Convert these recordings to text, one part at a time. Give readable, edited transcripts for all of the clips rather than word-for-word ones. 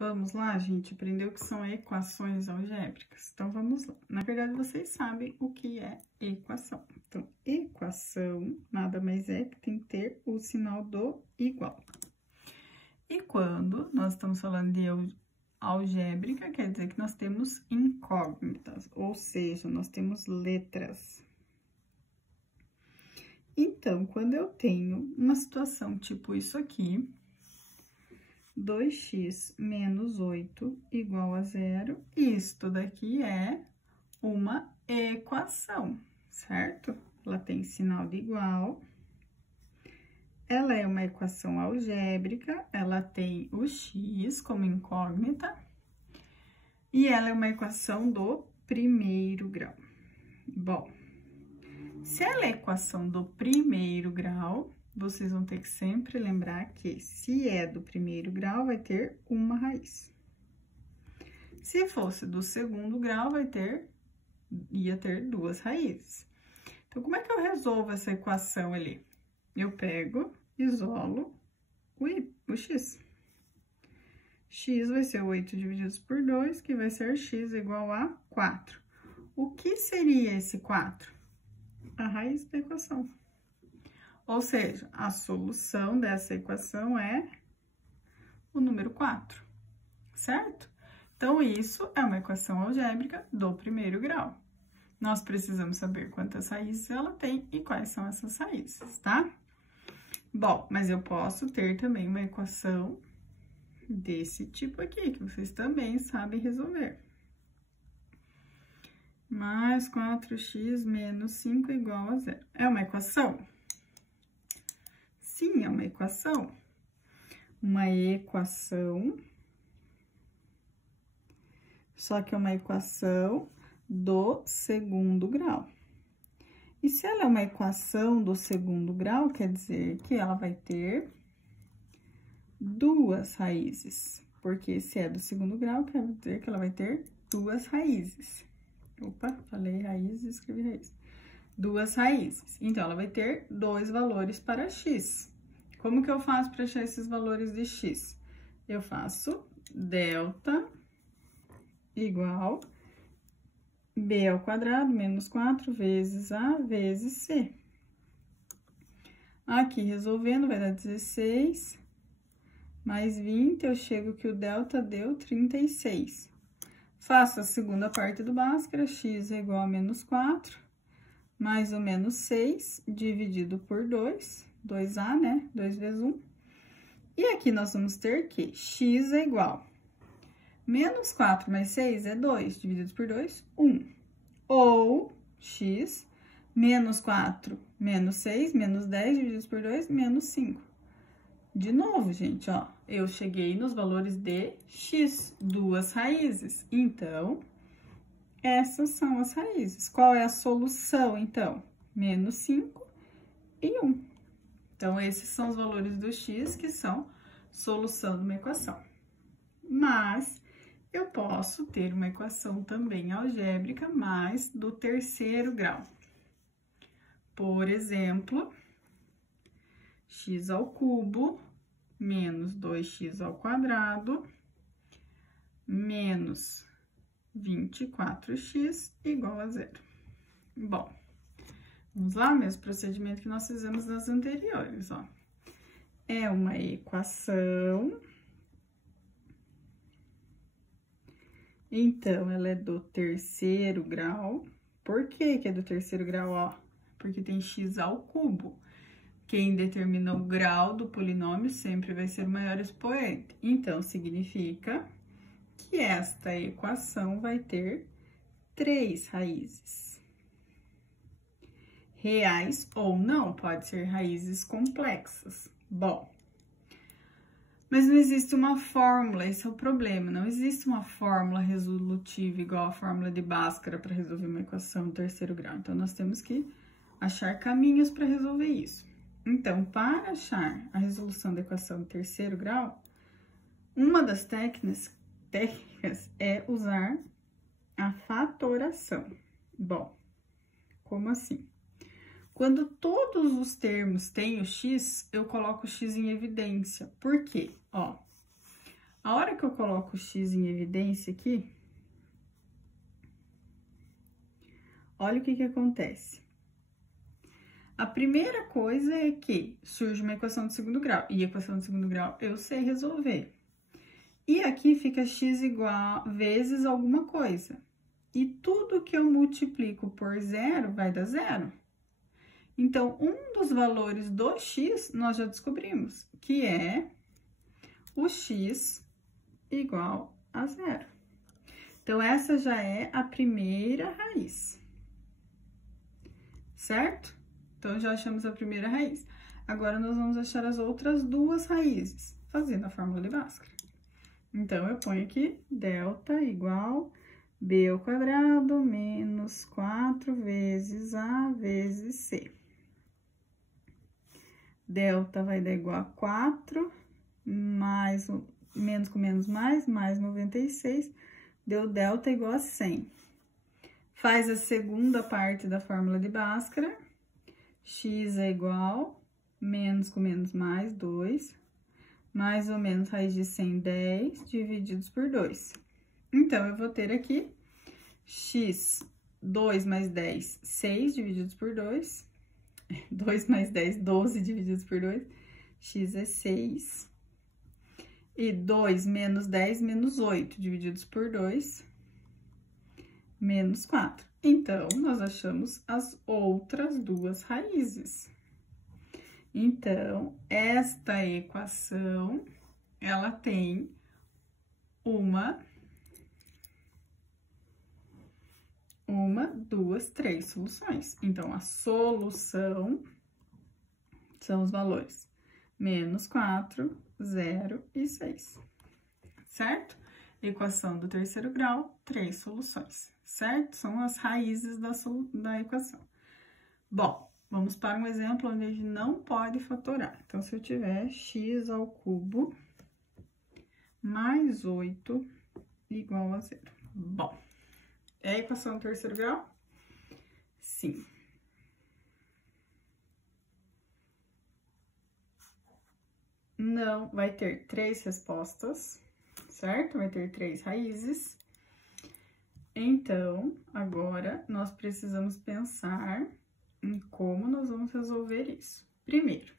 Vamos lá, gente, aprender o que são equações algébricas. Então, vamos lá. Na verdade, vocês sabem o que é equação. Então, equação nada mais é que tem que ter o sinal do igual. E quando nós estamos falando de algébrica, quer dizer que nós temos incógnitas, ou seja, nós temos letras. Então, quando eu tenho uma situação tipo isso aqui, 2x menos 8 igual a 0, isto daqui é uma equação, certo? Ela tem sinal de igual, ela é uma equação algébrica, ela tem o x como incógnita, e ela é uma equação do primeiro grau. Bom, se ela é equação do primeiro grau, vocês vão ter que sempre lembrar que se é do primeiro grau, vai ter uma raiz. Se fosse do segundo grau, ia ter duas raízes. Então, como é que eu resolvo essa equação ali? Eu pego, isolo o x. X vai ser 8 divididos por 2, que vai ser x igual a 4. O que seria esse 4? A raiz da equação. Ou seja, a solução dessa equação é o número 4, certo? Então, isso é uma equação algébrica do primeiro grau. Nós precisamos saber quantas raízes ela tem e quais são essas raízes, tá? Bom, mas eu posso ter também uma equação desse tipo aqui, que vocês também sabem resolver. Mais 4x menos 5 igual a 0. É uma equação? Sim, é uma equação. Uma equação, só que é uma equação do segundo grau. E se ela é uma equação do segundo grau, quer dizer que ela vai ter duas raízes. Porque se é do segundo grau, quer dizer que ela vai ter duas raízes. Opa, falei raiz e escrevi raiz. Duas raízes. Então, ela vai ter dois valores para x. Como que eu faço para achar esses valores de x? Eu faço delta igual b ao quadrado menos 4 vezes a vezes c. Aqui, resolvendo, vai dar 16 mais 20, eu chego que o delta deu 36. Faço a segunda parte do Bhaskara, x é igual a menos 4, mais ou menos 6, dividido por 2, 2a, né? 2 vezes 1. E aqui nós vamos ter que x é igual menos 4 mais 6 é 2, dividido por 2, 1. Ou x menos 4 menos 6, menos 10, dividido por 2, menos 5. De novo, gente, ó, eu cheguei nos valores de x, duas raízes. Então, essas são as raízes. Qual é a solução, então? Menos 5 e 1. Então, esses são os valores do x que são solução de uma equação. Mas, eu posso ter uma equação também algébrica, mas do terceiro grau. Por exemplo, x ao cubo menos 2x ao quadrado menos 24x igual a 0. Bom, vamos lá, mesmo procedimento que nós fizemos nas anteriores, ó. É uma equação, então, ela é do terceiro grau. Por que que é do terceiro grau, ó? Porque tem x ao cubo. Quem determina o grau do polinômio sempre vai ser o maior expoente. Então, significa que esta equação vai ter 3 raízes. Reais ou não, pode ser raízes complexas. Bom, mas não existe uma fórmula, esse é o problema. Não existe uma fórmula resolutiva igual a fórmula de Bhaskara para resolver uma equação do terceiro grau. Então, nós temos que achar caminhos para resolver isso. Então, para achar a resolução da equação do terceiro grau, uma das técnicas é usar a fatoração. Bom, como assim? Quando todos os termos têm o x, eu coloco o x em evidência. Por quê? Ó, A hora que eu coloco o x em evidência aqui, olha o que acontece. A primeira coisa é que surge uma equação de segundo grau, e equação de segundo grau eu sei resolver. E aqui fica x igual vezes alguma coisa. E tudo que eu multiplico por zero vai dar zero. Então, um dos valores do x nós já descobrimos, que é o x igual a zero. Então, essa já é a primeira raiz, certo? Então, já achamos a primeira raiz. Agora, nós vamos achar as outras duas raízes, fazendo a fórmula de Bhaskara. Então, eu ponho aqui delta igual b ao quadrado menos 4 vezes a vezes c. Delta vai dar igual a 4, mais, menos com menos mais 96, deu delta igual a 100. Faz a segunda parte da fórmula de Bhaskara, x é igual, menos com menos mais, 2, mais ou menos raiz de 100, 10, divididos por 2. Então, eu vou ter aqui x, 2 mais 10, 6, divididos por 2. 2 mais 10, 12 divididos por 2, x é 6. E 2 menos 10, menos 8, divididos por 2, menos 4. Então, nós achamos as outras duas raízes. Então, esta equação, ela tem duas, três soluções. Então, a solução são os valores menos 4, 0 e 6, certo? Equação do terceiro grau, 3 soluções, certo? São as raízes da equação. Bom, vamos para um exemplo onde a gente não pode fatorar. Então, se eu tiver x ao cubo mais 8 igual a 0. Bom, é a equação do terceiro grau? Sim. Não, vai ter 3 respostas, certo? Vai ter 3 raízes. Então, agora, nós precisamos pensar em como nós vamos resolver isso. Primeiro,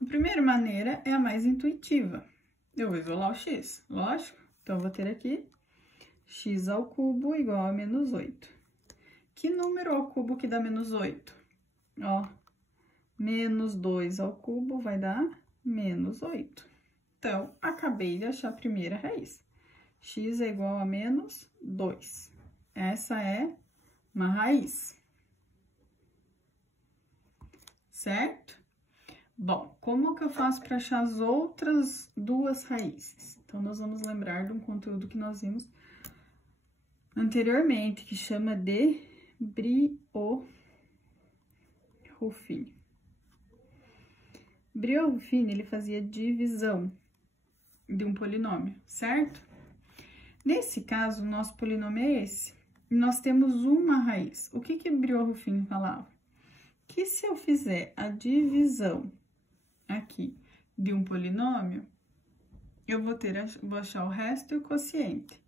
a primeira maneira é a mais intuitiva. Eu vou isolar o x, lógico. Então, eu vou ter aqui x ao cubo igual a menos 8. Que número ao cubo que dá menos 8? Ó, menos 2 ao cubo vai dar menos 8. Então, acabei de achar a primeira raiz. X é igual a menos 2. Essa é uma raiz. Certo? Bom, como que eu faço para achar as outras duas raízes? Então, nós vamos lembrar de um conteúdo que nós vimos anteriormente, que chama de Brillouin. Brillouin, ele fazia divisão de um polinômio, certo? Nesse caso, o nosso polinômio é esse. E nós temos uma raiz. O que Brillouin falava? Que se eu fizer a divisão aqui de um polinômio, eu vou achar o resto e o quociente.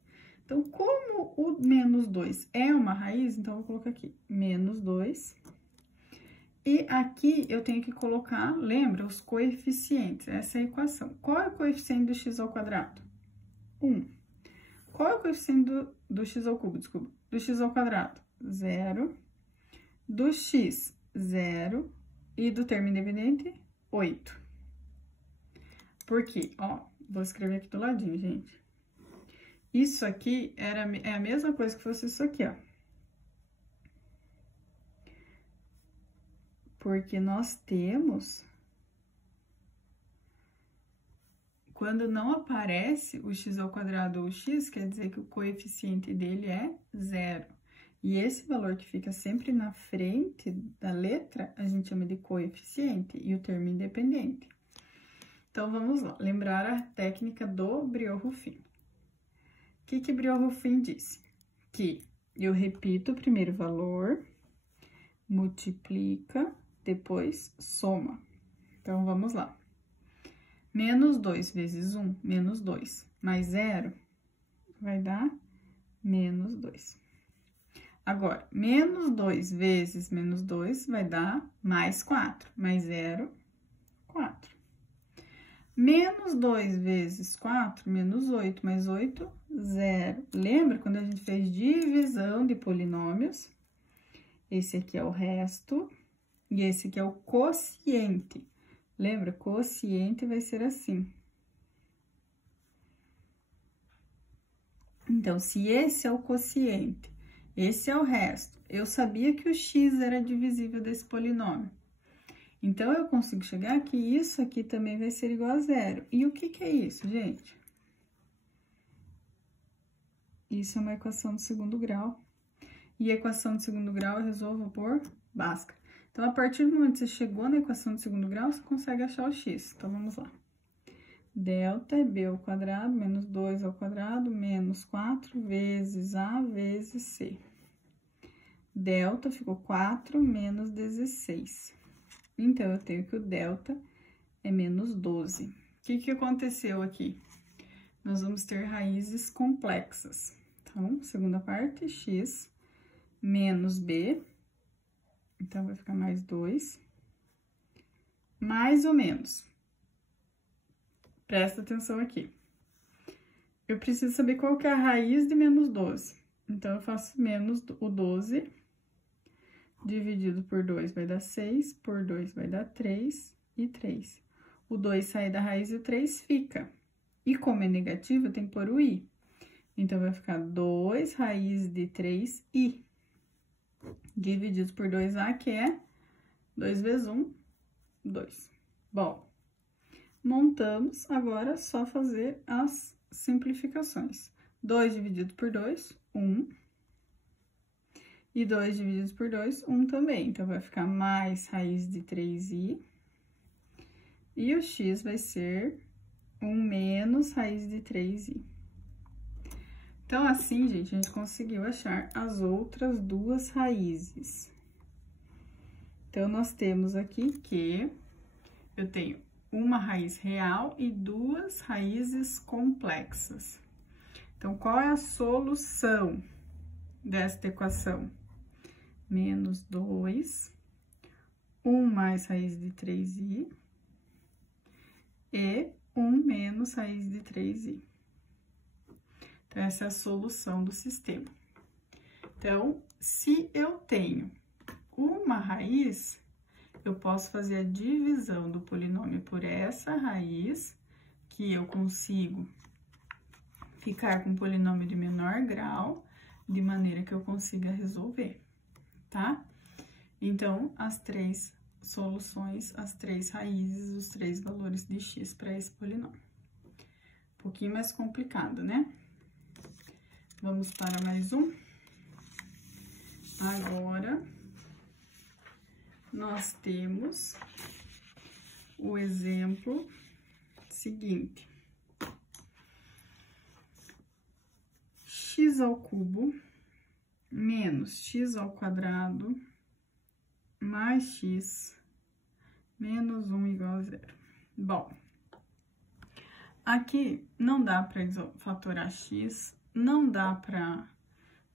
Então, como o menos 2 é uma raiz, então, eu vou colocar aqui menos 2. E aqui eu tenho que colocar, lembra, os coeficientes, essa é a equação. Qual é o coeficiente do x ao quadrado? 1. Qual é o coeficiente do x ao cubo, desculpa? Do x ao quadrado? 0. Do x, 0. E do termo independente, 8. Por quê? Ó, vou escrever aqui do ladinho, gente. Isso aqui é a mesma coisa que fosse isso aqui, ó. Porque nós temos, quando não aparece o x ao quadrado ou x, quer dizer que o coeficiente dele é 0. E esse valor que fica sempre na frente da letra, a gente chama de coeficiente, e o termo independente. Então, vamos lá, lembrar a técnica do Brillouin. O que Brillouin disse? Que eu repito o primeiro valor, multiplica, depois soma. Então, vamos lá. Menos 2 vezes 1, menos 2, mais 0, vai dar menos 2. Agora, menos 2 vezes menos 2 vai dar mais 4, mais 0, 4. Menos 2 vezes 4, menos 8, mais 8, 0. Lembra quando a gente fez divisão de polinômios? Esse aqui é o resto e esse aqui é o quociente. Lembra? Quociente vai ser assim. Então, se esse é o quociente, esse é o resto, eu sabia que o x era divisível desse polinômio. Então, eu consigo chegar que isso aqui também vai ser igual a 0. E o que que é isso, gente? Isso é uma equação de segundo grau. E a equação de segundo grau eu resolvo por Bhaskara. Então, a partir do momento que você chegou na equação de segundo grau, você consegue achar o x. Então, vamos lá. Delta é b ao quadrado menos 2 ao quadrado menos 4 vezes a vezes c. Delta ficou 4 menos 16. Então, eu tenho que o delta é menos 12. O que aconteceu aqui? Nós vamos ter raízes complexas. Então, segunda parte, x menos b. Então, vai ficar mais 2. Mais ou menos. Presta atenção aqui. Eu preciso saber qual que é a raiz de menos 12. Então, eu faço menos o 12, dividido por 2 vai dar 6, por 2 vai dar 3 e 3. O 2 sai da raiz e o 3 fica. E como é negativo, eu tenho que pôr o i. Então, vai ficar 2 raiz de 3i, dividido por 2a, que é 2 vezes 1, 2. Bom, montamos, agora é só fazer as simplificações. 2 dividido por 2, 1. E 2 dividido por 2, 1 também. Então, vai ficar mais raiz de 3i. E o x vai ser 1 menos raiz de 3i. Então, assim, gente, a gente conseguiu achar as outras duas raízes. Então, nós temos aqui que eu tenho uma raiz real e duas raízes complexas. Então, qual é a solução desta equação? Menos 2, 1 mais raiz de 3i e 1 menos raiz de 3i. Então, essa é a solução do sistema. Então, se eu tenho uma raiz, eu posso fazer a divisão do polinômio por essa raiz, que eu consigo ficar com um polinômio de menor grau, de maneira que eu consiga resolver, tá? Então, as três soluções, as três raízes, os três valores de x para esse polinômio. Um pouquinho mais complicado, né? Vamos para mais um. Agora, nós temos o exemplo seguinte. X ao cubo menos x ao quadrado mais x menos 1 igual a 0. Bom, aqui não dá para fatorar x, não dá para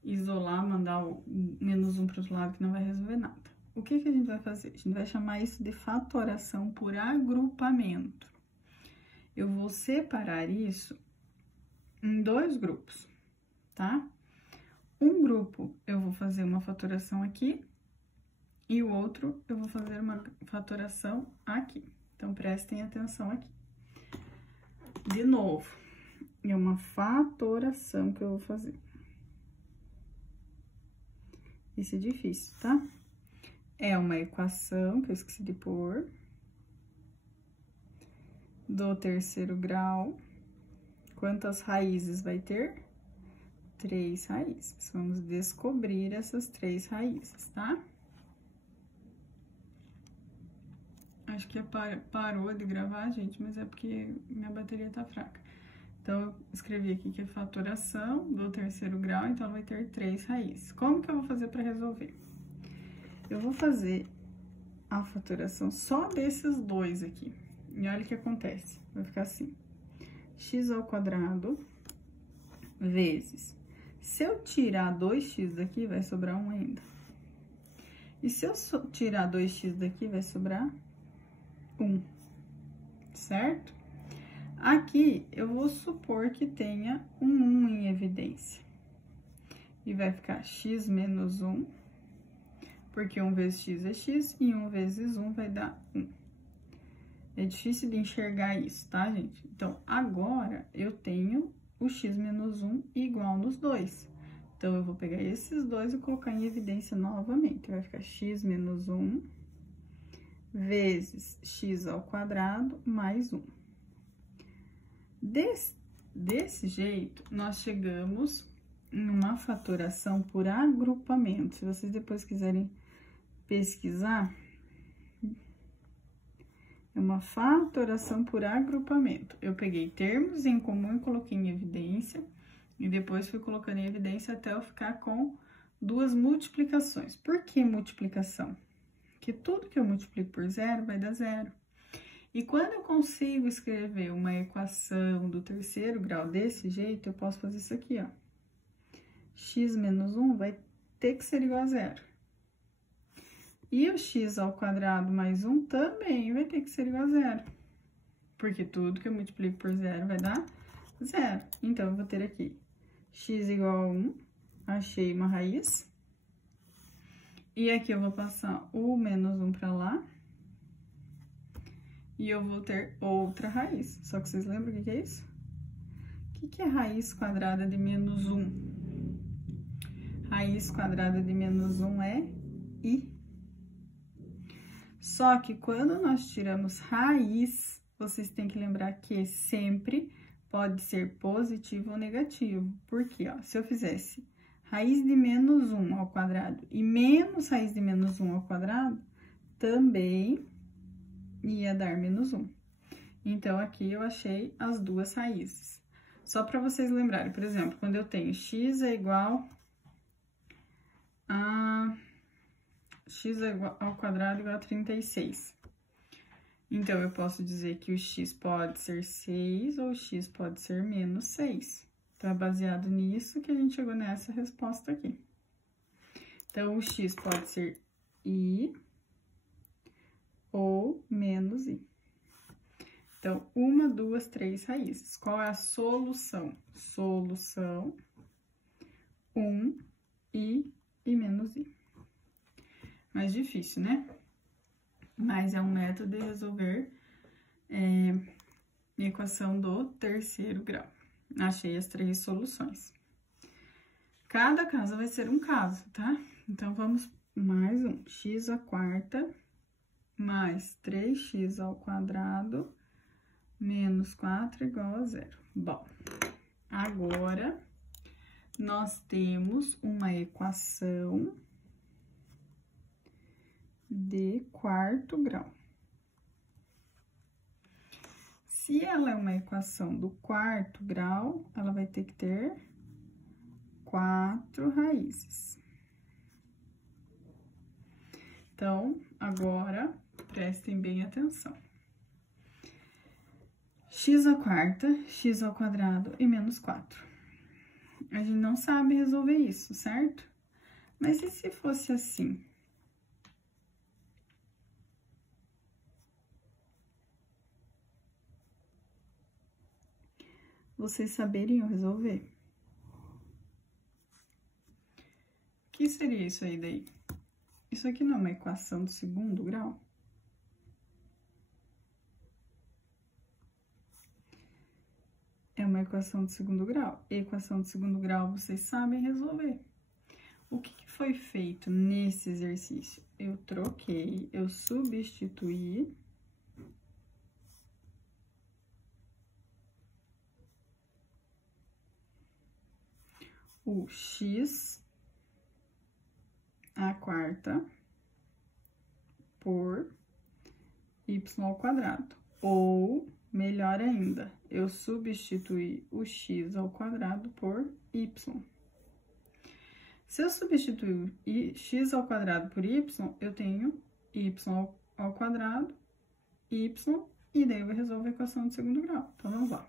isolar, mandar o menos 1 para o outro lado, que não vai resolver nada. O que a gente vai fazer? A gente vai chamar isso de fatoração por agrupamento. Eu vou separar isso em dois grupos, tá? Um grupo eu vou fazer uma fatoração aqui e o outro eu vou fazer uma fatoração aqui. Então, prestem atenção aqui. De novo, é uma fatoração que eu vou fazer. Isso é difícil, tá? É uma equação que eu esqueci de pôr, do terceiro grau. Quantas raízes vai ter? 3 raízes. Vamos descobrir essas 3 raízes, tá? Acho que parou de gravar, gente, mas é porque minha bateria tá fraca. Então, eu escrevi aqui que é fatoração do terceiro grau, então vai ter 3 raízes. Como que eu vou fazer para resolver? Eu vou fazer a fatoração só desses dois aqui. E olha o que acontece, vai ficar assim. X ao quadrado vezes... Se eu tirar 2x daqui, vai sobrar 1 ainda. E se eu tirar 2x daqui, vai sobrar 1, certo? Aqui, eu vou supor que tenha um 1 em evidência. E vai ficar x menos 1, porque 1 vezes x é x, e 1 vezes 1 vai dar 1. É difícil de enxergar isso, tá, gente? Então, agora, eu tenho o x menos 1 igual nos dois. Então, eu vou pegar esses dois e colocar em evidência novamente. Vai ficar x menos 1 vezes x ao quadrado mais 1. Desse jeito, nós chegamos em uma fatoração por agrupamento. Se vocês depois quiserem pesquisar, é uma fatoração por agrupamento. Eu peguei termos em comum e coloquei em evidência, e depois fui colocando em evidência até eu ficar com duas multiplicações. Por que multiplicação? Porque tudo que eu multiplico por zero vai dar zero. E quando eu consigo escrever uma equação do terceiro grau desse jeito, eu posso fazer isso aqui, ó. X menos 1 vai ter que ser igual a zero. E o x ao quadrado mais 1 também vai ter que ser igual a zero. Porque tudo que eu multiplico por zero vai dar zero. Então, eu vou ter aqui x igual a 1, achei uma raiz. E aqui eu vou passar o menos 1 para lá. E eu vou ter outra raiz. Só que vocês lembram o que é isso? O que é raiz quadrada de menos 1? Raiz quadrada de menos 1 é i. Só que quando nós tiramos raiz, vocês têm que lembrar que sempre pode ser positivo ou negativo. Por quê? Ó, se eu fizesse raiz de menos 1 ao quadrado e menos raiz de menos 1 ao quadrado, também ia dar menos 1. Então, aqui eu achei as duas raízes. Só para vocês lembrarem, por exemplo, quando eu tenho x é igual a... x é igual ao quadrado igual a 36. Então, eu posso dizer que o x pode ser 6 ou o x pode ser menos 6. Então, é baseado nisso que a gente chegou nessa resposta aqui. Então, o x pode ser i ou menos i. Então, 1, 2, 3 raízes. Qual é a solução? Solução 1 i e menos i. Mais difícil, né? Mas é um método de resolver equação do terceiro grau. Achei as 3 soluções. Cada caso vai ser um caso, tá? Então, vamos mais um. X à quarta mais 3x ao quadrado menos 4 igual a 0. Bom, agora, nós temos uma equação de quarto grau. Se ela é uma equação do quarto grau, ela vai ter que ter 4 raízes. Então, agora, prestem bem atenção. X à quarta, x ao quadrado e menos 4. A gente não sabe resolver isso, certo? Mas e se fosse assim? Vocês saberiam resolver? O que seria isso aí daí? Isso aqui não é uma equação do segundo grau? É uma equação de segundo grau. Equação de segundo grau, vocês sabem resolver. O que foi feito nesse exercício? Eu troquei, eu substituí o x à quarta por y ao quadrado. Ou, melhor ainda, eu substituí o x ao quadrado por y. Se eu substituir x ao quadrado por y, eu tenho y ao quadrado, y e daí eu resolvo a equação de segundo grau. Então, vamos lá.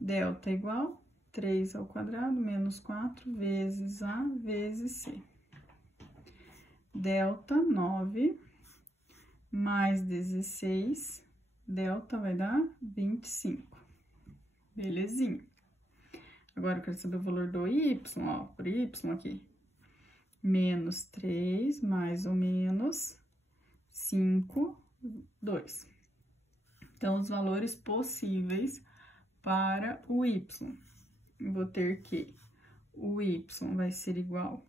Delta igual 3 ao quadrado menos 4 vezes A vezes C. Delta 9 mais 16, delta vai dar 25. Belezinha. Agora, eu quero saber o valor do y, ó, por y aqui. Menos 3 mais ou menos 5, 2. Então, os valores possíveis para o y. Eu vou ter que o y vai ser igual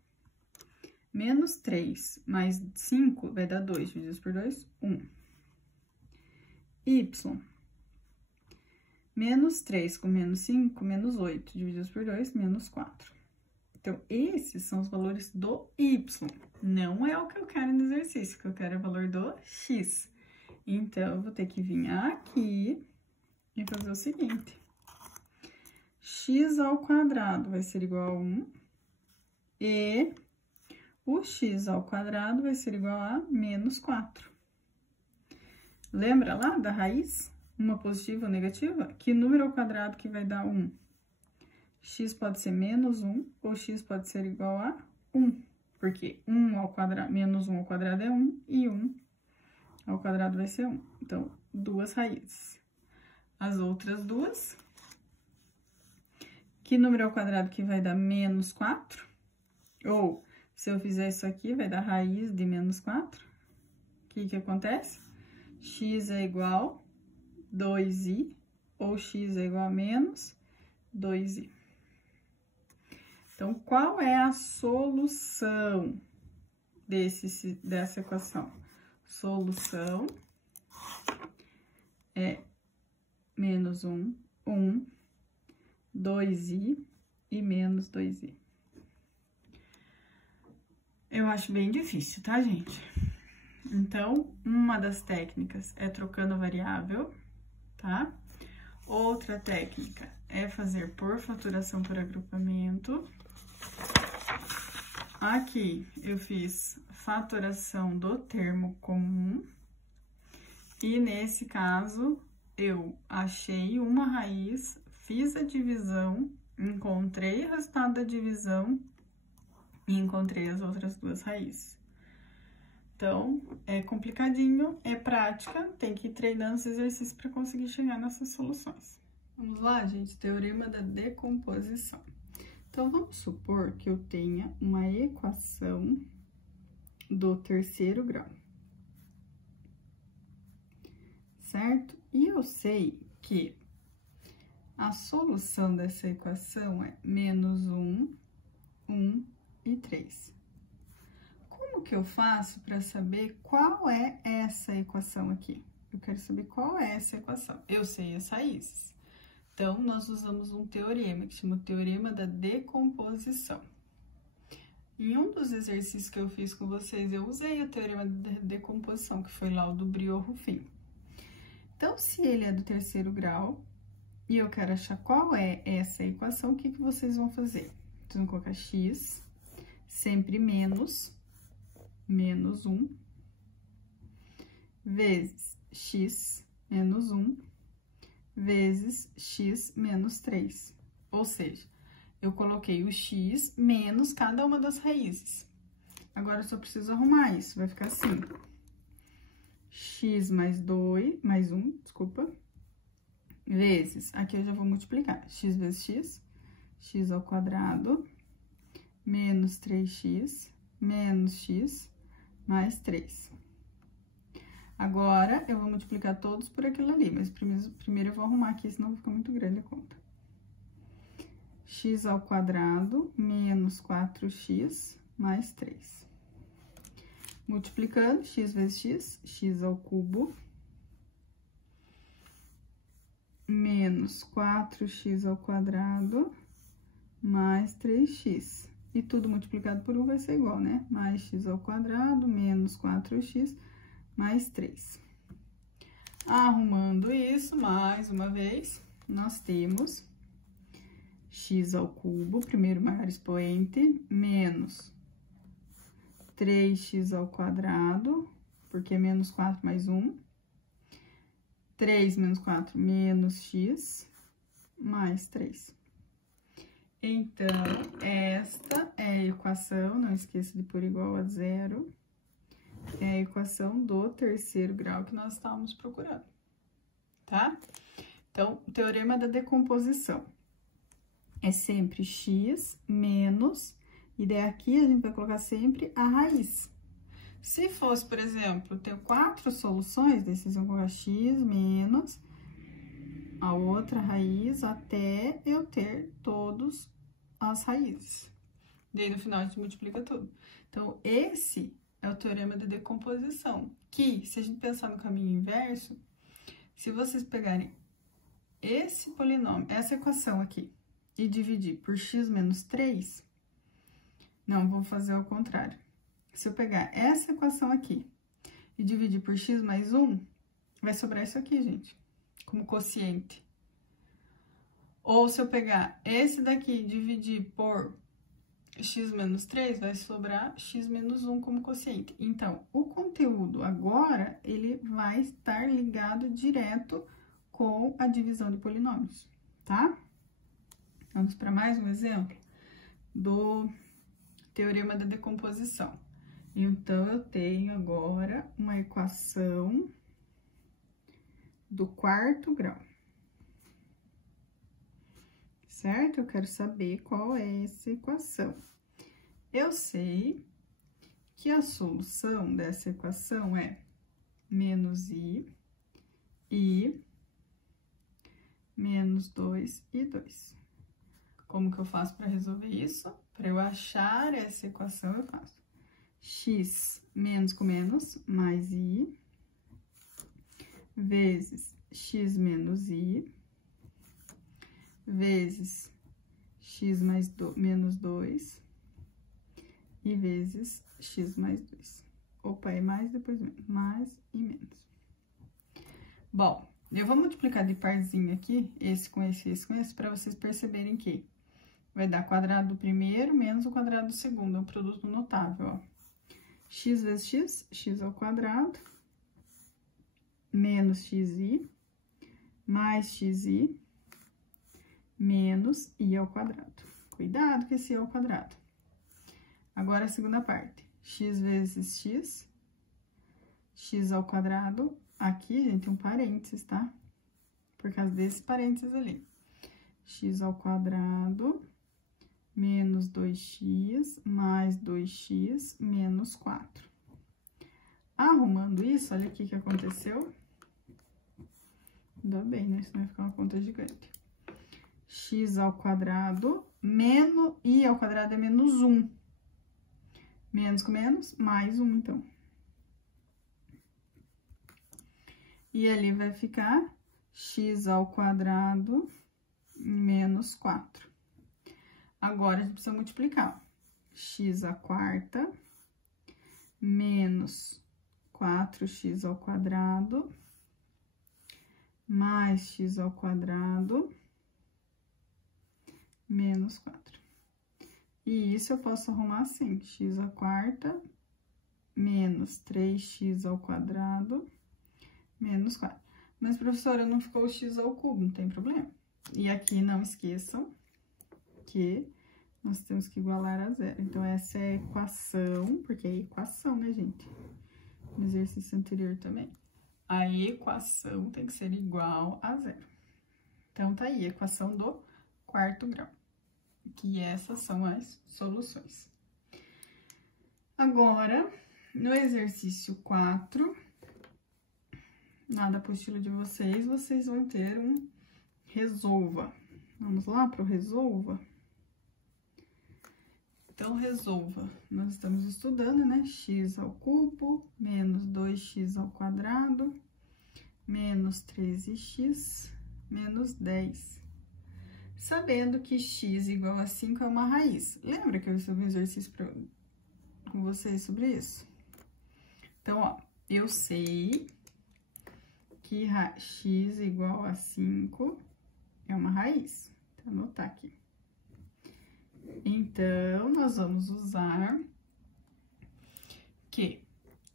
menos 3 mais 5 vai dar 2, divididos por 2, 1. Y. Menos 3 com menos 5, menos 8, divididos por 2, menos 4. Então, esses são os valores do y. Não é o que eu quero no exercício, o que eu quero é o valor do x. Então, eu vou ter que vir aqui e fazer o seguinte. X ao quadrado vai ser igual a 1 e o x ao quadrado vai ser igual a menos 4. Lembra lá da raiz? Uma positiva ou negativa? Que número ao quadrado que vai dar 1? X pode ser menos 1 ou x pode ser igual a 1. Porque 1 ao quadrado, menos 1 ao quadrado é 1 e 1 ao quadrado vai ser 1. Então, duas raízes. As outras duas. Que número ao quadrado que vai dar menos 4? Ou, se eu fizer isso aqui, vai dar raiz de menos 4. O que acontece? X é igual a 2i, ou x é igual a menos 2i. Então, qual é a solução dessa equação? Solução é menos 1, 1, 2i e menos 2i. Eu acho bem difícil, tá, gente? Então, uma das técnicas é trocando a variável, tá? Outra técnica é fazer por faturação por agrupamento. Aqui, eu fiz fatoração do termo comum. E, nesse caso, eu achei uma raiz, fiz a divisão, encontrei o resultado da divisão e encontrei as outras duas raízes. Então, é complicadinho, é prática, tem que ir treinando esse exercício para conseguir chegar nessas soluções. Vamos lá, gente, teorema da decomposição. Então, vamos supor que eu tenha uma equação do terceiro grau, certo? E eu sei que a solução dessa equação é menos 1, 1 e 3. Como que eu faço para saber qual é essa equação aqui? Eu quero saber qual é essa equação. Eu sei as raízes. Então, nós usamos um teorema, que chama o teorema da decomposição. Em um dos exercícios que eu fiz com vocês, eu usei o teorema da decomposição, que foi lá o do Briot-Ruffin. Então, se ele é do terceiro grau, e eu quero achar qual é essa equação, o que vocês vão fazer? Vocês vão colocar x, sempre menos 1, vezes x menos 1, vezes x menos 3. Ou seja, eu coloquei o x menos cada uma das raízes. Agora, eu só preciso arrumar isso, vai ficar assim. X mais 1, desculpa, vezes, aqui eu já vou multiplicar, x vezes x, x ao quadrado, menos 3x, menos x, mais 3. Agora, eu vou multiplicar todos por aquilo ali, mas primeiro eu vou arrumar aqui, senão vai ficar muito grande a conta. X ao quadrado, menos 4x, mais 3. Multiplicando, x vezes x, x ao cubo, menos 4x ao quadrado, mais 3x. E tudo multiplicado por 1 vai ser igual, né? Mais x ao quadrado, menos 4x, mais 3. Arrumando isso, mais uma vez, nós temos x ao cubo, primeiro maior expoente, menos 3x ao quadrado, porque é menos 4 mais 1, 3 menos 4 menos x mais 3. Então, esta é a equação, não esqueça de pôr igual a zero, é a equação do terceiro grau que nós estávamos procurando, tá? Então, o teorema da decomposição é sempre x menos, e daí aqui a gente vai colocar sempre a raiz. Se fosse, por exemplo, ter 4 soluções, daí vocês vão colocar x menos a outra raiz até eu ter todas as raízes. Daí no final a gente multiplica tudo. Então, esse é o teorema da decomposição, que, se a gente pensar no caminho inverso, se vocês pegarem esse polinômio, essa equação aqui, e dividir por x menos 3, não, vou fazer ao contrário. Se eu pegar essa equação aqui e dividir por x mais 1, vai sobrar isso aqui, gente, como quociente. Ou se eu pegar esse daqui e dividir por x menos 3, vai sobrar x menos 1 como quociente. Então, o conteúdo agora, ele vai estar ligado direto com a divisão de polinômios, tá? Vamos para mais um exemplo do teorema da decomposição. Então, eu tenho agora uma equação do quarto grau. Certo? Eu quero saber qual é essa equação. Eu sei que a solução dessa equação é menos i, menos 2 e 2. Como que eu faço para resolver isso? Para eu achar essa equação, eu faço x menos com menos, mais i, vezes x menos i, vezes x mais menos 2, e vezes x mais 2. Opa, é mais, depois menos, mais e menos. Bom, eu vou multiplicar de parzinho aqui, esse com esse, para vocês perceberem que vai dar quadrado do primeiro menos o quadrado do segundo, é um produto notável, ó. X vezes x, x ao quadrado, menos xi, mais xi, menos i ao quadrado. Cuidado com esse i ao quadrado. Agora, a segunda parte. X vezes x, x ao quadrado. Aqui, gente, tem um parênteses, tá? Por causa desses parênteses ali. X ao quadrado, menos 2x, mais 2x, menos 4. Arrumando isso, olha aqui o que aconteceu. Ainda bem, né? Senão vai ficar uma conta gigante. X ao quadrado, menos i ao quadrado é menos 1. Menos com menos, mais 1, então. E ali vai ficar x ao quadrado menos 4. Agora, a gente precisa multiplicar. X à quarta menos 4x ao quadrado mais x ao quadrado menos 4. E isso eu posso arrumar assim, x à quarta menos 3x ao quadrado menos 4. Mas, professora, não ficou o x ao cubo, não tem problema. E aqui, não esqueçam que nós temos que igualar a zero. Então, essa é a equação, porque é equação, né, gente? No exercício anterior também. A equação tem que ser igual a zero. Então, tá aí, a equação do quarto grau. Que essas são as soluções. Agora, no exercício 4, nada pro estilo de vocês, vocês vão ter um resolva. Vamos lá pro resolva? Então, resolva. Nós estamos estudando, né? X ao cubo, menos 2x ao quadrado, menos 13x, menos 10. Sabendo que x igual a 5 é uma raiz. Lembra que eu fiz um exercício com vocês sobre isso? Então, ó, eu sei que x igual a 5 é uma raiz. Vou anotar aqui. Então, nós vamos usar que,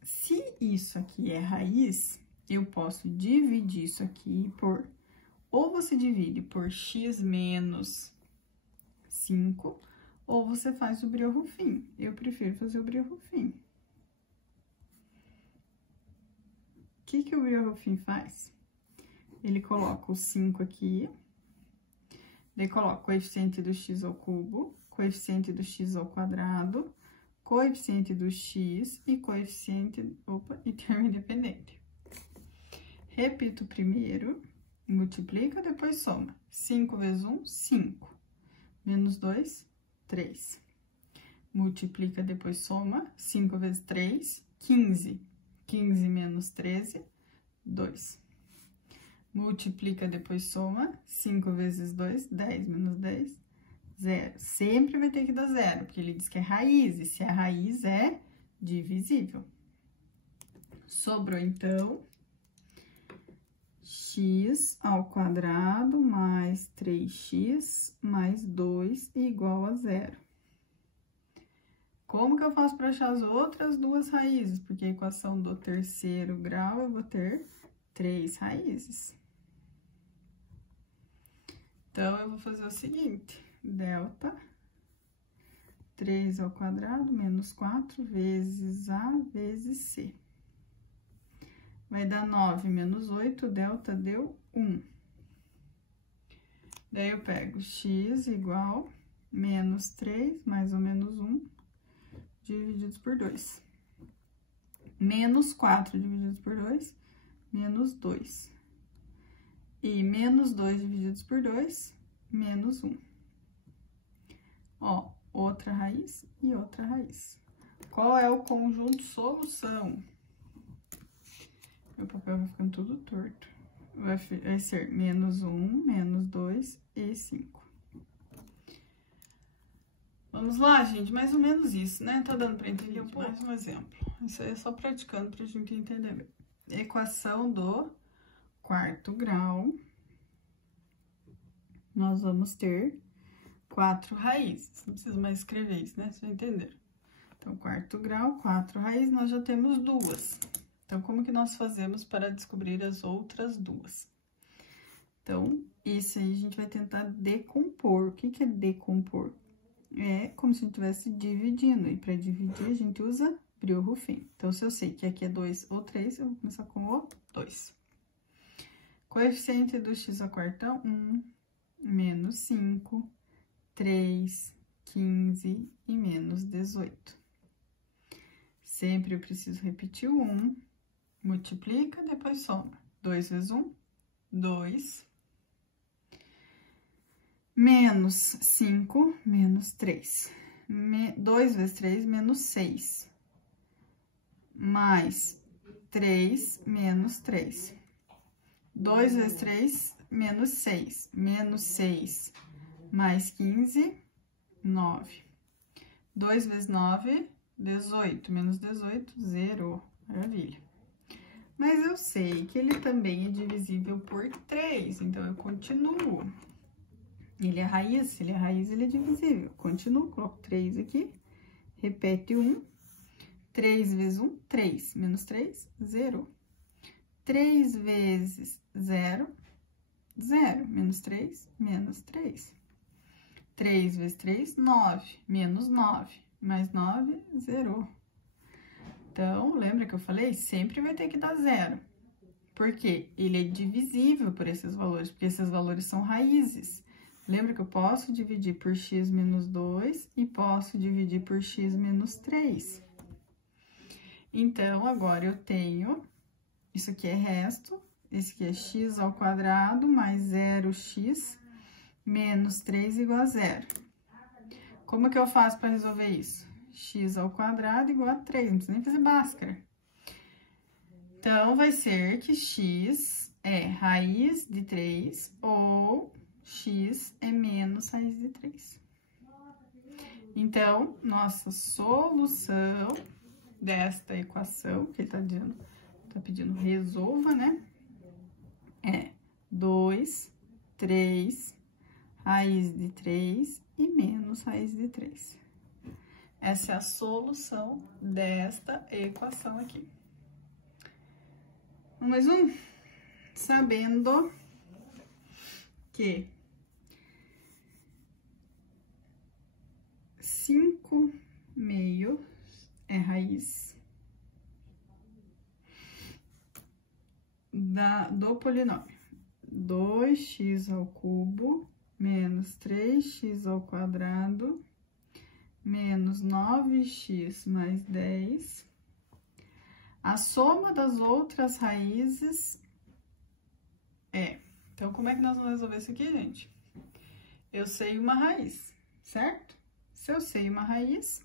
se isso aqui é raiz, eu posso dividir isso aqui por... Ou você divide por x menos 5, ou você faz o Briot-Ruffin. Eu prefiro fazer o Briot-Ruffin. O que o Briot-Ruffin faz? Ele coloca o 5 aqui, daí coloca o coeficiente do x ao cubo, coeficiente do x ao quadrado, coeficiente do x e coeficiente... e termo independente. Repito primeiro, multiplica, depois soma. 5 vezes 1, 5. Menos 2, 3. Multiplica, depois soma. 5 vezes 3, 15. 15 menos 13, 2. Multiplica, depois soma. 5 vezes 2, 10 menos 10, 0. Sempre vai ter que dar 0, porque ele diz que é raiz, e se é raiz, é divisível. Sobrou, então, x ao quadrado mais 3x mais 2 igual a 0. Como que eu faço para achar as outras duas raízes? Porque a equação do terceiro grau, eu vou ter 3 raízes. Então, eu vou fazer o seguinte, delta 3 ao quadrado menos 4 vezes A vezes C. Vai dar 9 menos 8, delta deu 1. Daí, eu pego x igual menos 3 mais ou menos 1, divididos por 2. Menos 4 divididos por 2, menos 2. E menos 2 divididos por 2, menos 1. Ó, outra raiz e outra raiz. Qual é o conjunto solução? Meu papel vai ficando tudo torto. Vai ser menos 1, menos 2 e 5. Vamos lá, gente, mais ou menos isso, né? Tá dando pra entender um pouco? Mais um exemplo. Isso aí é só praticando pra gente entender bem. Equação do quarto grau. Nós vamos ter 4 raízes. Não precisa mais escrever isso, né? Vocês já entenderam. Então, quarto grau, 4 raízes, nós já temos 2. Então, como que nós fazemos para descobrir as outras 2? Então, isso aí a gente vai tentar decompor. O que é decompor? É como se a gente estivesse dividindo. E para dividir, a gente usa Briot-Ruffin. Então, se eu sei que aqui é 2 ou 3, eu vou começar com o 2. Coeficiente do x ao quartão, 1, menos 5, 3, 15 e menos 18. Sempre eu preciso repetir o 1, multiplica, depois soma. 2 vezes 1, 2. Menos 5, menos 3. 2 vezes 3, menos 6. Mais 3, menos 3. 2 vezes 3, menos 6. Menos 6, mais 15, 9. 2 vezes 9, 18. Menos 18, 0. Maravilha. Mas eu sei que ele também é divisível por 3, então eu continuo. Ele é raiz, se ele é raiz, ele é divisível. Continuo, coloco 3 aqui, repete 1. 3 vezes 1, 3. Menos 3, 0. 3 vezes 0, 0. Menos 3, menos 3. 3 vezes 3, 9. Menos 9. Mais 9, 0. Então, lembra que eu falei? Sempre vai ter que dar 0. Por quê? Ele é divisível por esses valores, porque esses valores são raízes. Lembra que eu posso dividir por x menos 2 e posso dividir por x menos 3. Então, agora eu tenho, isso aqui é resto, esse aqui é x ao quadrado mais 0x menos 3 igual a 0. Como que eu faço para resolver isso? X ao quadrado igual a 3, não precisa nem fazer Bhaskara. Então, vai ser que x é raiz de 3 ou x é menos raiz de 3. Então, nossa solução desta equação, que ele tá pedindo resolva, né? É 2, 3, raiz de 3 e menos raiz de 3. Essa é a solução desta equação aqui. Mais um. Sabendo que 5/2 é raiz do polinômio 2x ao cubo menos 3x ao quadrado menos 9x mais 10. A soma das outras raízes é... Então, como é que nós vamos resolver isso aqui, gente? Eu sei uma raiz, certo? Se eu sei uma raiz,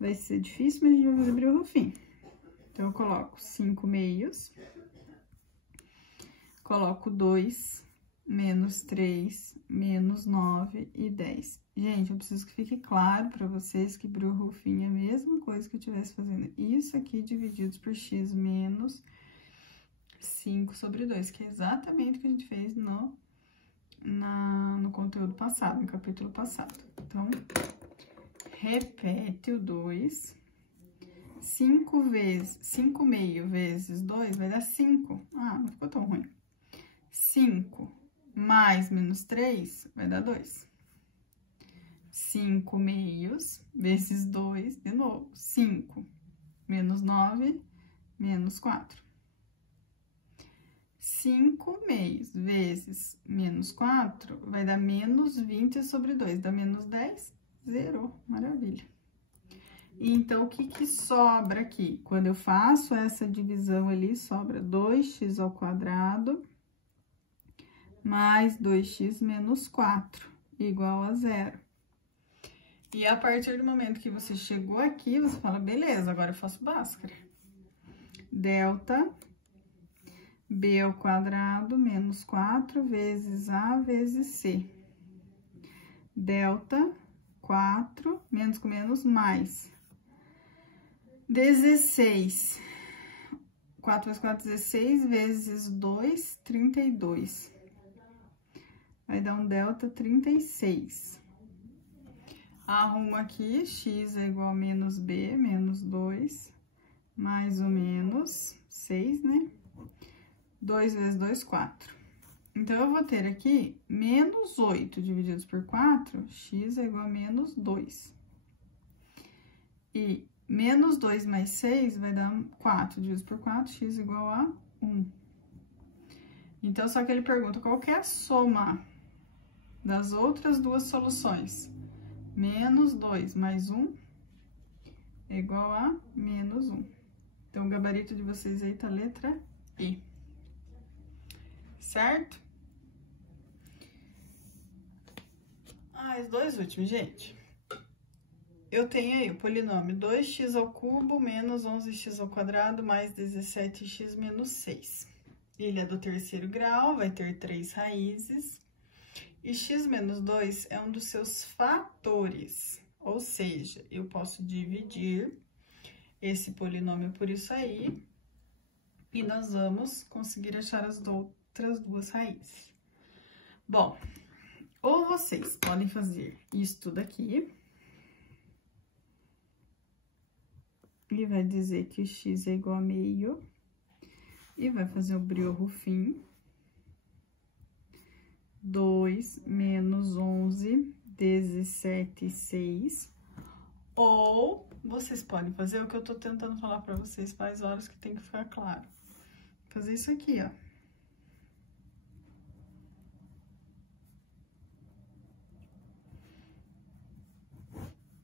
vai ser difícil, mas a gente vai fazer brilho fim. Então, eu coloco 5/2, coloco 2, menos 3, menos 9 e 10. Gente, eu preciso que fique claro para vocês que brilho rufim é a mesma coisa que eu estivesse fazendo isso aqui divididos por x menos 5/2, que é exatamente o que a gente fez no conteúdo passado, no capítulo passado. Então, repete o 2. 5/2 vezes 2 vai dar 5. Ah, não ficou tão ruim. 5 mais menos 3 vai dar 2. 5/2 vezes 2, de novo. 5 menos 9, menos 4. 5/2 vezes menos 4 vai dar menos 20/2. Dá menos 10, zerou. Maravilha. Então, o que que sobra aqui? Quando eu faço essa divisão ali, sobra 2x ao quadrado mais 2x menos 4, igual a 0. E a partir do momento que você chegou aqui, você fala, beleza, agora eu faço Bhaskara. Delta b ao quadrado menos 4 vezes a vezes c. Delta 4, menos com menos, mais 16. 4 vezes 4, 16, vezes 2, 32. Vai dar um delta 36. Arrumo aqui, x é igual a menos b, menos 2, mais ou menos 6, né? 2 vezes 2, 4. Então, eu vou ter aqui menos 8 divididos por 4, x é igual a menos 2. E menos 2 mais 6 vai dar 4 divididos por 4, x igual a 1. Então, só que ele pergunta qual que é a soma das outras duas soluções. Menos 2 mais 1 é igual a menos 1. Então, o gabarito de vocês aí tá a letra E. Certo? Os dois últimos, gente. Eu tenho aí o polinômio 2x ao cubo menos 11x ao quadrado mais 17x menos 6. Ele é do terceiro grau, vai ter 3 raízes. E x menos 2 é um dos seus fatores. Ou seja, eu posso dividir esse polinômio por isso aí. E nós vamos conseguir achar as outras duas raízes. Bom, ou vocês podem fazer isso daqui. E vai dizer que x é igual a meio. E vai fazer o brilho rufim. 2 menos 11, 17, 6. Ou vocês podem fazer o que eu tô tentando falar pra vocês faz horas que tem que ficar claro. Fazer isso aqui, ó.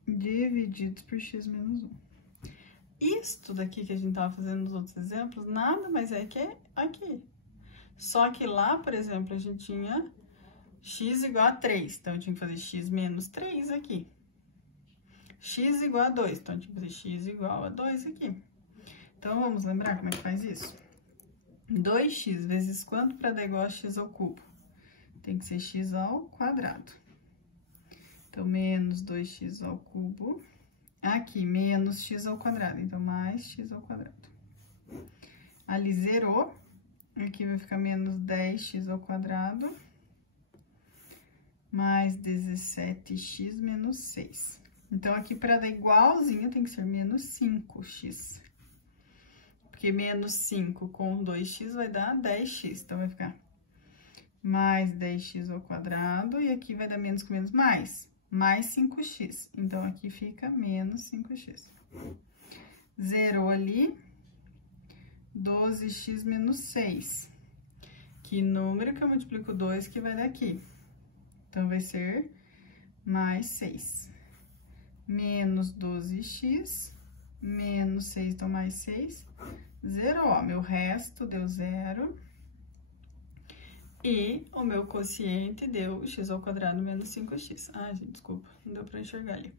Divididos por x menos 1. Isto daqui que a gente tava fazendo nos outros exemplos, nada mais é que aqui. Só que lá, por exemplo, a gente tinha x igual a 3, então eu tinha que fazer x menos 3 aqui. X igual a 2, então eu tinha que fazer x igual a 2 aqui. Então, vamos lembrar como é que faz isso? 2x vezes quanto para dar igual a x ao cubo? Tem que ser x ao quadrado. Então, menos 2x ao cubo. Aqui, menos x ao quadrado, então, mais x ao quadrado. Ali zerou. Aqui vai ficar menos 10x ao quadrado. Mais 17x menos 6. Então, aqui, para dar igualzinho, tem que ser menos 5x. porque menos 5 com 2x vai dar 10x. Então, vai ficar mais 10x ao quadrado, e aqui vai dar menos com menos mais 5x. Então, aqui fica menos 5x. Zerou ali, 12x menos 6. Que número que eu multiplico 2 que vai dar aqui? Então, vai ser mais 6. Menos 12x, menos 6, então mais 6. Zerou, ó, meu resto deu 0. E o meu quociente deu x ao quadrado menos 5x. Ai, gente, desculpa, não deu pra enxergar ali.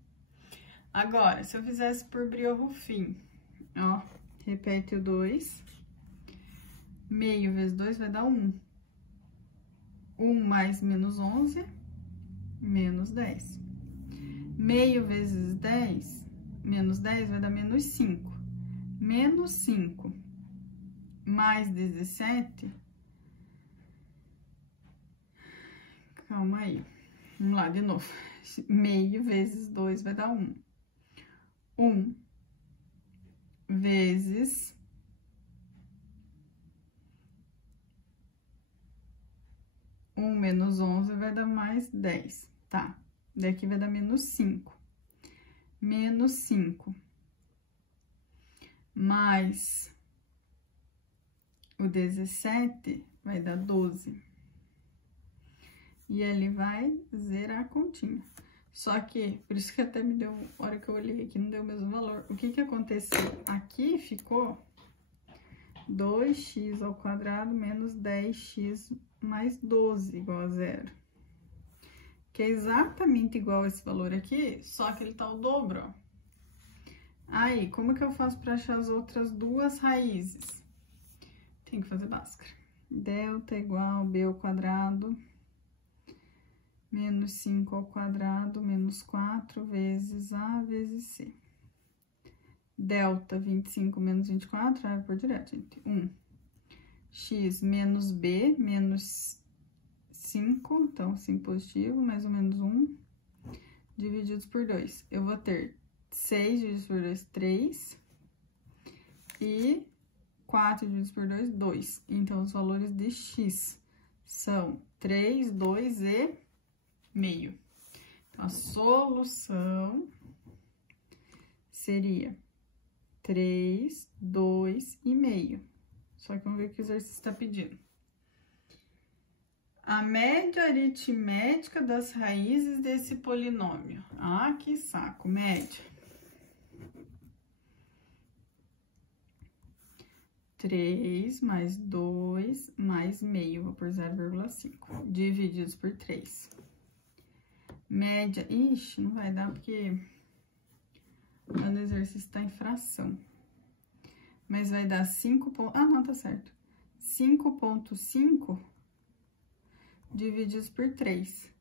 Agora, se eu fizesse por Briot-Ruffin, ó, repete o 2. Meio vezes 2 vai dar 1. 1 mais menos 11, menos 10. Meio vezes 10, menos 10 vai dar menos 5. Menos 5 mais 17... Calma aí. Vamos lá, de novo. Meio vezes 2 vai dar 1. 1 vezes 1 menos 11 vai dar mais 10, tá? Daqui vai dar menos 5. Menos 5 mais o 17 vai dar 12. E ele vai zerar a continha. Só que, por isso que até me deu, a hora que eu olhei aqui, não deu o mesmo valor. O que que aconteceu? Aqui ficou 2x ao quadrado menos 10x mais 12 igual a 0. Que é exatamente igual a esse valor aqui, só que ele tá o dobro, ó. Aí, como que eu faço para achar as outras duas raízes? Tem que fazer Bhaskara. Delta igual b ao quadrado menos 5 ao quadrado menos 4 vezes a vezes c. Delta 25 menos 24, vai por direto, gente. 1. X menos b menos 5, então 5 positivo, mais ou menos 1, divididos por 2. Eu vou ter 6 divididos por 2, 3, e 4 divididos por 2, 2. Então, os valores de x são 3, 2 e meio. Então, a solução seria 3, 2 e meio. Só que vamos ver o que o exercício está pedindo. A média aritmética das raízes desse polinômio. Ah, que saco, média. 3 mais 2 mais meio, vou por 0,5, divididos por 3. Média, ixi, não vai dar porque o exercício está em fração. Mas vai dar 5 pontos, ah, não, tá certo. 5,5 divididos por 3.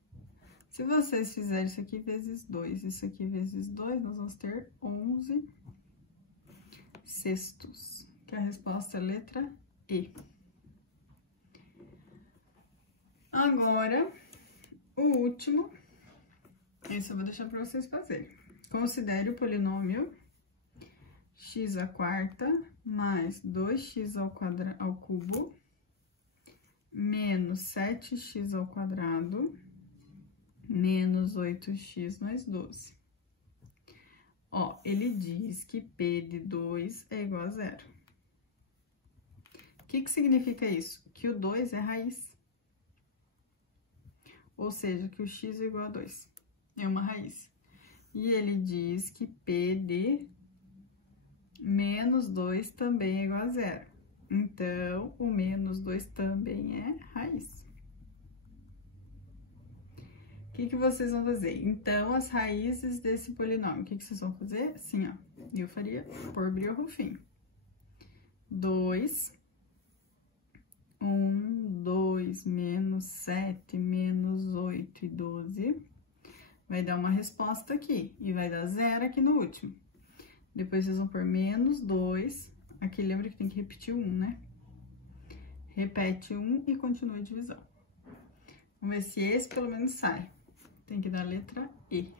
Se vocês fizerem isso aqui vezes 2, isso aqui vezes 2, nós vamos ter 11 sextos. Que a resposta é a letra E. Agora, o último, esse eu vou deixar para vocês fazerem. Considere o polinômio x à quarta mais 2x ao cubo menos 7x ao quadrado menos 8x mais 12. Ó, ele diz que P de 2 é igual a 0. O que significa isso? Que o 2 é raiz. Ou seja, que o x é igual a 2. É uma raiz. E ele diz que P de menos 2 também é igual a 0. Então, o menos 2 também é raiz. O que vocês vão fazer? Então, as raízes desse polinômio, o que vocês vão fazer? Assim, ó. Eu faria por Briot-Ruffin. 2... 1, 2, menos 7, menos 8 e 12. Vai dar uma resposta aqui. E vai dar 0 aqui no último. Depois, vocês vão pôr menos 2. Aqui, lembra que tem que repetir 1, né? Repete 1 e continua a divisão. Vamos ver se esse, pelo menos, sai. Tem que dar a letra E.